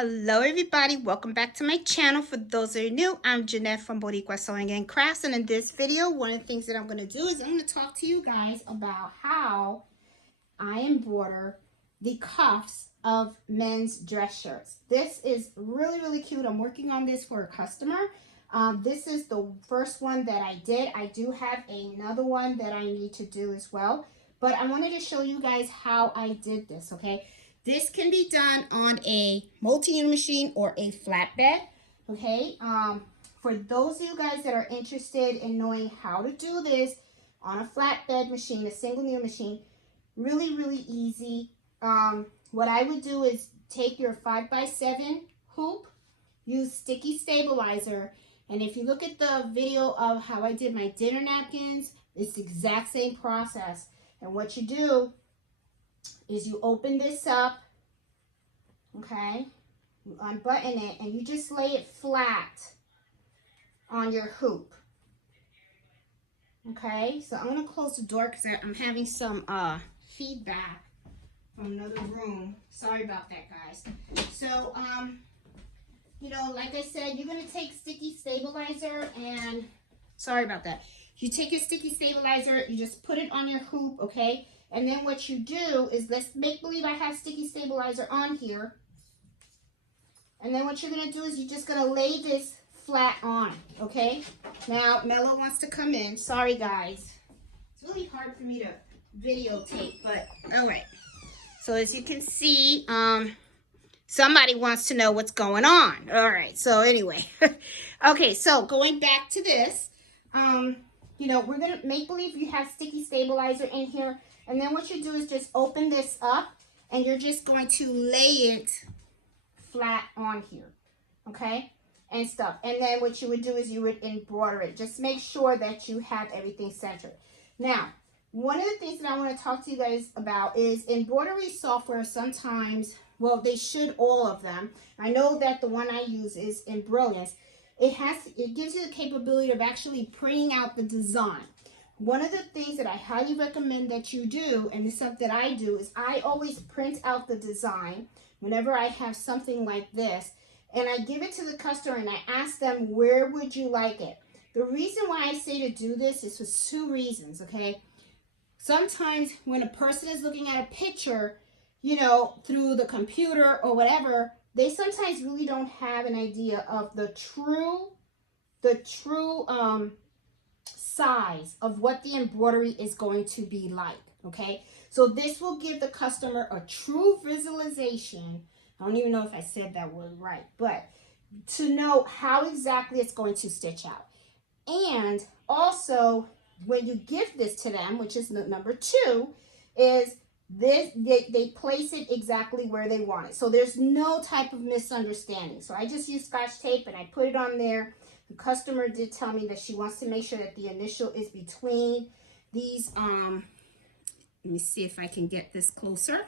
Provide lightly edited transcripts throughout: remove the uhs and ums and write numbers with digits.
Hello everybody, welcome back to my channel. For those that are new, I'm Jeanette from Boricua Sewing and Crafts, and in this video, one of the things that I'm going to do is I'm going to talk to you guys about how I embroider the cuffs of men's dress shirts. This is really cute. I'm working on this for a customer. This is the first one that I did. I do have another one that I need to do as well, but I wanted to show you guys how I did this, okay? This can be done on a multi-unit machine or a flatbed, okay? For those of you guys that are interested in knowing how to do this on a flatbed machine, a single unit machine, really easy. What I would do is take your 5x7 hoop, use sticky stabilizer, and if you look at the video of how I did my dinner napkins, it's the exact same process. And what you do is you open this up, okay, you unbutton it, and you just lay it flat on your hoop. Okay, so I'm going to close the door because I'm having some feedback from another room. Sorry about that, guys. So, you know, like I said, you're going to take sticky stabilizer and, sorry about that. You take your sticky stabilizer, you just put it on your hoop, okay? And then what you do is, let's make believe I have sticky stabilizer on here. And then what you're going to do is you're just going to lay this flat on, okay? Now, Mello wants to come in. Sorry, guys. It's really hard for me to videotape, but all right. So as you can see, somebody wants to know what's going on. All right, so anyway. Okay, so going back to this, you know, we're going to make believe you have sticky stabilizer in here. And then what you do is just open this up, and you're just going to lay it flat on here, okay, and stuff. And then what you would do is you would embroider it. Just make sure that you have everything centered. Now, one of the things that I want to talk to you guys about is embroidery software. Sometimes, well, they should, all of them. I know that the one I use is Embroider. It gives you the capability of actually printing out the design. One of the things that I highly recommend that you do, and the stuff that I do, is I always print out the design whenever I have something like this, and I give it to the customer and I ask them, where would you like it? The reason why I say to do this is for two reasons, okay? Sometimes when a person is looking at a picture, you know, through the computer or whatever, they sometimes really don't have an idea of the true size of what the embroidery is going to be like, okay? So this will give the customer a true visualization. I don't even know if I said that word right, but to know how exactly it's going to stitch out. And also, when you give this to them, which is number 2, is this, they place it exactly where they want it. So there's no type of misunderstanding. So I just use Scotch tape and I put it on there. The customer did tell me that she wants to make sure that the initial is between these, let me see if I can get this closer.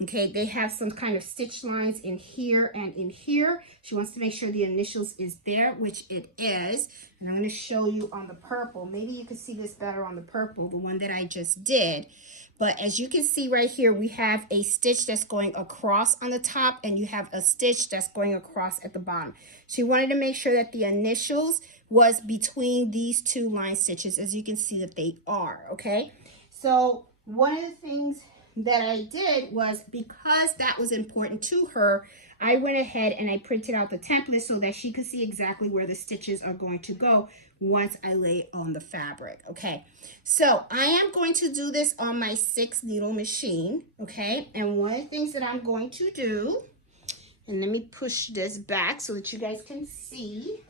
Okay, they have some kind of stitch lines in here and in here. She wants to make sure the initials is there, which it is. And I'm going to show you on the purple. Maybe you can see this better on the purple, the one that I just did. But as you can see right here, we have a stitch that's going across on the top, and you have a stitch that's going across at the bottom. She wanted to make sure that the initials was between these two line stitches, as you can see that they are, okay? So one of the things that I did was, because that was important to her, I went ahead and I printed out the template so that she could see exactly where the stitches are going to go once I lay it on the fabric. Okay, so I am going to do this on my 6 needle machine, okay? And one of the things that I'm going to do, and let me push this back so that you guys can see,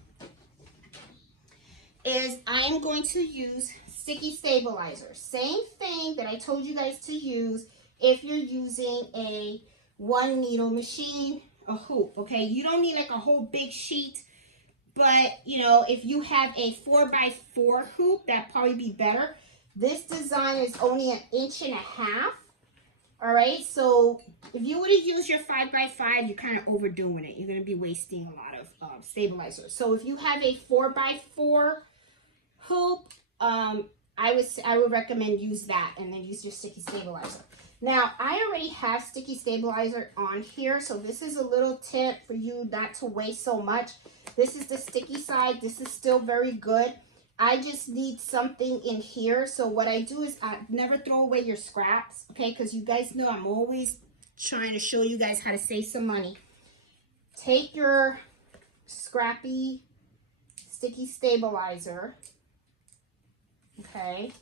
is I am going to use sticky stabilizer. Same thing that I told you guys to use if you're using a 1 needle machine, a hoop, okay? You don't need like a whole big sheet, but you know, if you have a 4x4 hoop, that'd probably be better. This design is only 1.5 inches. All right, so if you would have used your 5x5, you're kind of overdoing it. You're going to be wasting a lot of stabilizer. So if you have a 4x4 hoop, I would recommend use that, and then use your sticky stabilizer. Now, I already have sticky stabilizer on here, so this is a little tip for you not to waste so much. This is the sticky side. This is still very good. I just need something in here. So what I do is I never throw away your scraps, okay? Because you guys know I'm always trying to show you guys how to save some money. Take your scrappy sticky stabilizer, okay?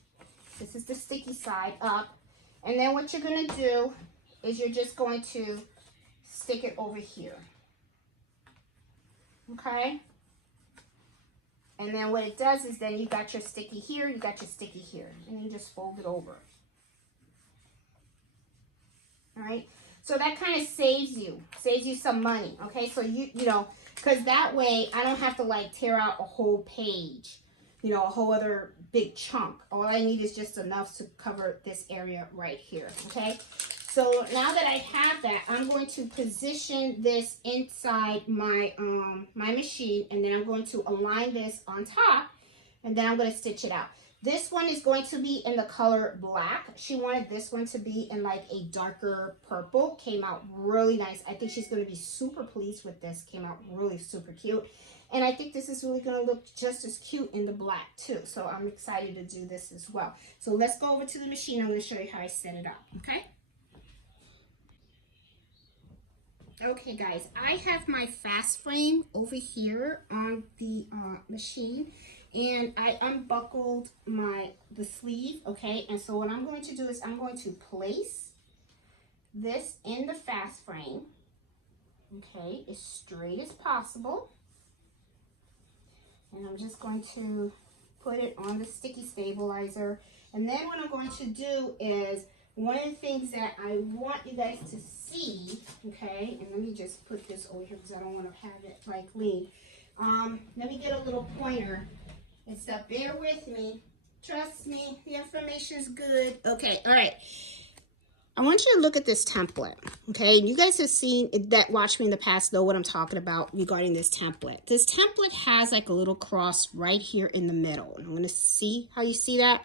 This is the sticky side up. And then what you're going to do is you're just going to stick it over here. Okay? And then what it does is then you got your sticky here, you got your sticky here. And you just fold it over. All right? So that kind of saves you some money. Okay? So you know, because that way I don't have to like tear out a whole page. You know, a whole other big chunk. All I need is just enough to cover this area right here, okay? So now that I have that, I'm going to position this inside my my machine, and then I'm going to align this on top, and then I'm going to stitch it out. This one is going to be in the color black. She wanted this one to be in like a darker purple. Came out really nice. I think she's going to be super pleased with this. Came out really super cute. And I think this is really going to look just as cute in the black too. So I'm excited to do this as well. So let's go over to the machine. I'm going to show you how I set it up. Okay. Okay guys, I have my fast frame over here on the machine. And I unbuckled the sleeve. Okay. And so what I'm going to do is I'm going to place this in the fast frame. Okay. As straight as possible. And I'm just going to put it on the sticky stabilizer. And then what I'm going to do is, one of the things that I want you guys to see, okay, and let me just put this over here because I don't want to have it like lean. Let me get a little pointer. It's up, bear with me. Trust me, the information's good. Okay, all right. I want you to look at this template, okay? You guys have seen that, watch me in the past, know what I'm talking about regarding this template. This template has like a little cross right here in the middle. And I'm going to see how you see that.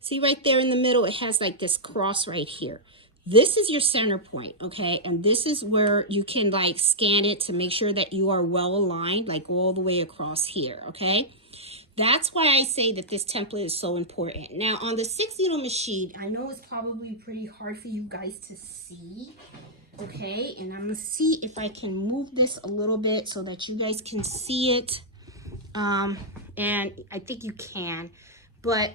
See right there in the middle, it has like this cross right here. This is your center point, okay? And this is where you can like scan it to make sure that you are well aligned, like all the way across here, okay? That's why I say that this template is so important. Now, on the 6-needle machine, I know it's probably pretty hard for you guys to see, okay? And I'm going to see if I can move this a little bit so that you guys can see it. And I think you can. But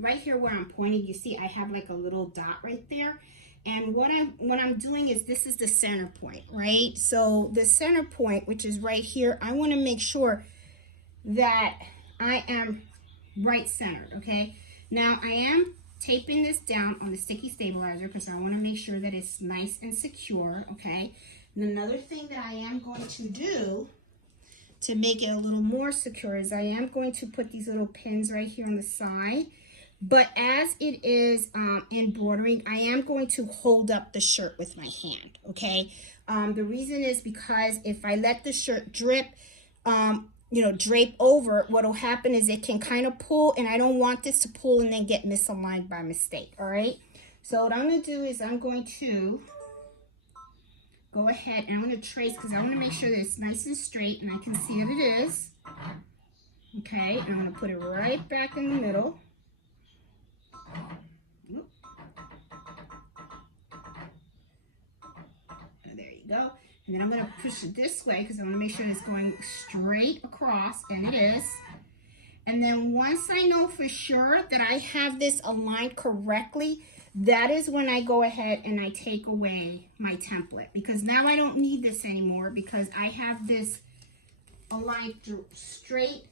right here where I'm pointing, you see I have like a little dot right there. And what I'm doing is, this is the center point, right? So the center point, which is right here, I want to make sure that I am right centered, okay? Now I am taping this down on the sticky stabilizer because I want to make sure that it's nice and secure, okay? And another thing that I am going to do to make it a little more secure is I am going to put these little pins right here on the side. But as it is embroidering, I am going to hold up the shirt with my hand, okay? The reason is because if I let the shirt drip, you know, drape over, what'll happen is it can kind of pull, and I don't want this to pull and then get misaligned by mistake, all right? So what I'm going to do is I'm going to go ahead and I'm going to trace, because I want to make sure that it's nice and straight, and I can see that it is. Okay, and I'm going to put it right back in the middle. There you go. And then I'm going to push it this way because I want to make sure it's going straight across, and it is. And then once I know for sure that I have this aligned correctly, that is when I go ahead and I take away my template, because now I don't need this anymore because I have this aligned straight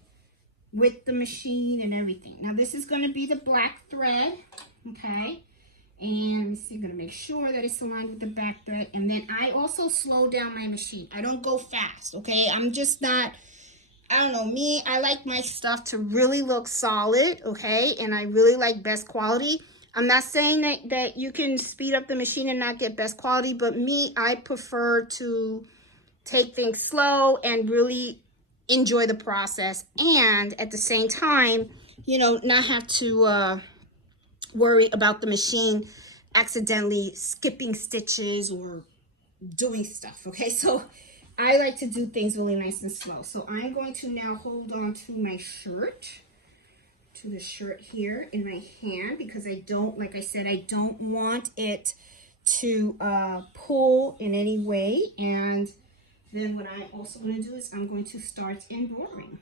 with the machine and everything. Now this is going to be the black thread, okay? And let me see, I'm going to make sure that it's aligned with the back thread. And then I also slow down my machine. I don't go fast, okay? I'm just not, I don't know, me, I like my stuff to really look solid, okay? And I really like best quality. I'm not saying that you can speed up the machine and not get best quality, but me, I prefer to take things slow and really enjoy the process. And at the same time, you know, not have to worry about the machine accidentally skipping stitches or doing stuff. Okay, so I like to do things really nice and slow. So I'm going to now hold on to my shirt, to the shirt here in my hand, because I don't, like I said, I don't want it to pull in any way. And then what I'm also going to do is I'm going to start embroidering.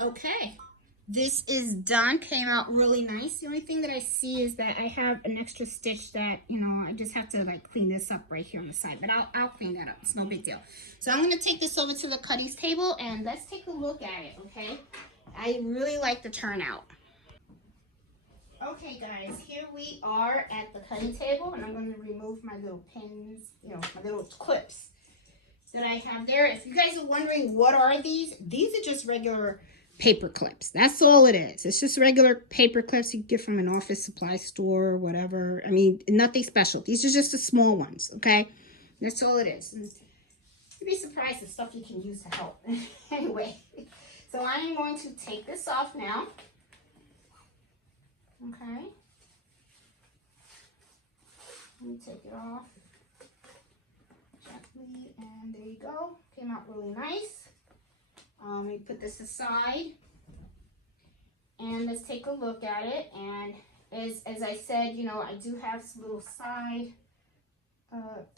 Okay, this is done. Came out really nice. The only thing that I see is that I have an extra stitch that, you know, I just have to like clean this up right here on the side, but I'll clean that up. It's no big deal. So I'm going to take this over to the cutting table and let's take a look at it, okay? I really like the turnout. Okay guys, here we are at the cutting table and I'm going to remove my little pins, you know, my little clips that I have there. If you guys are wondering what are these are just regular paper clips. That's all it is. It's just regular paper clips you get from an office supply store or whatever. I mean, nothing special. These are just the small ones, okay? That's all it is. And you'd be surprised the stuff you can use to help. Anyway, so I am going to take this off now. Okay. Let me take it off gently, and there you go. Came out really nice. Let me put this aside and let's take a look at it. And as I said, you know, I do have some little side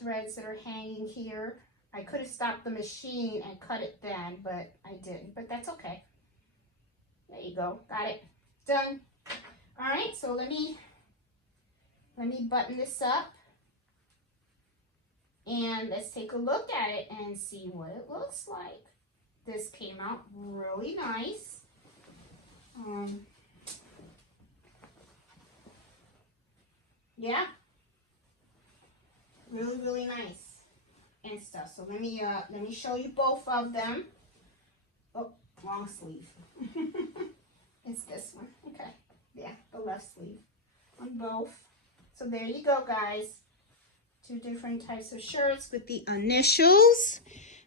threads that are hanging here. I could have stopped the machine and cut it then, but I didn't. But that's okay. There you go. Got it. Done. All right. So let me button this up. And let's take a look at it and see what it looks like. This came out really nice. Yeah, really nice and stuff. So let me show you both of them. Oh, wrong sleeve. It's this one. Okay, yeah, the left sleeve on both. So there you go, guys. Two different types of shirts with the initials.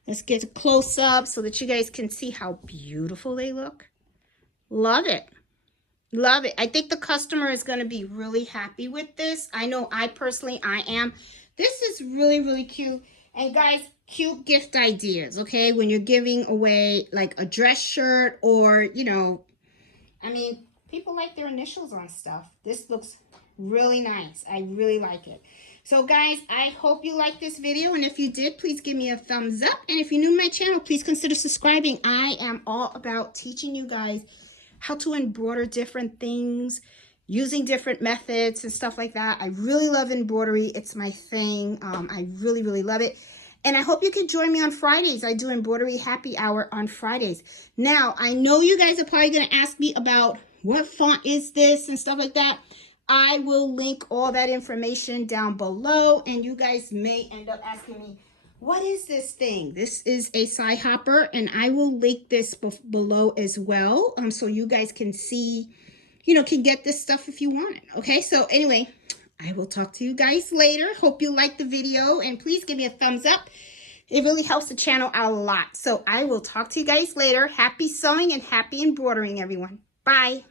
Let's get a close up so that you guys can see how beautiful they look. Love it. Love it. I think the customer is going to be really happy with this. I know I am. This is really cute. And guys, cute gift ideas, okay? When you're giving away like a dress shirt or, you know, I mean, people like their initials on stuff. This looks Really nice. I really like it. So guys, I hope you liked this video, and if you did, please give me a thumbs up. And if you're new to my channel, please consider subscribing. I am all about teaching you guys how to embroider different things, using different methods and stuff like that. I really love embroidery. It's my thing. I really, really love it. And I hope you can join me on Fridays. I do embroidery happy hour on Fridays. Now, I know you guys are probably going to ask me about what font is this and stuff like that. I will link all that information down below, and you guys may end up asking me, what is this thing? This is a side hopper, and I will link this below as well, so you guys can see, you know, can get this stuff if you want it. Okay, so anyway, I will talk to you guys later. Hope you liked the video, and please give me a thumbs up. It really helps the channel out a lot. So I will talk to you guys later. Happy sewing and happy embroidering, everyone. Bye.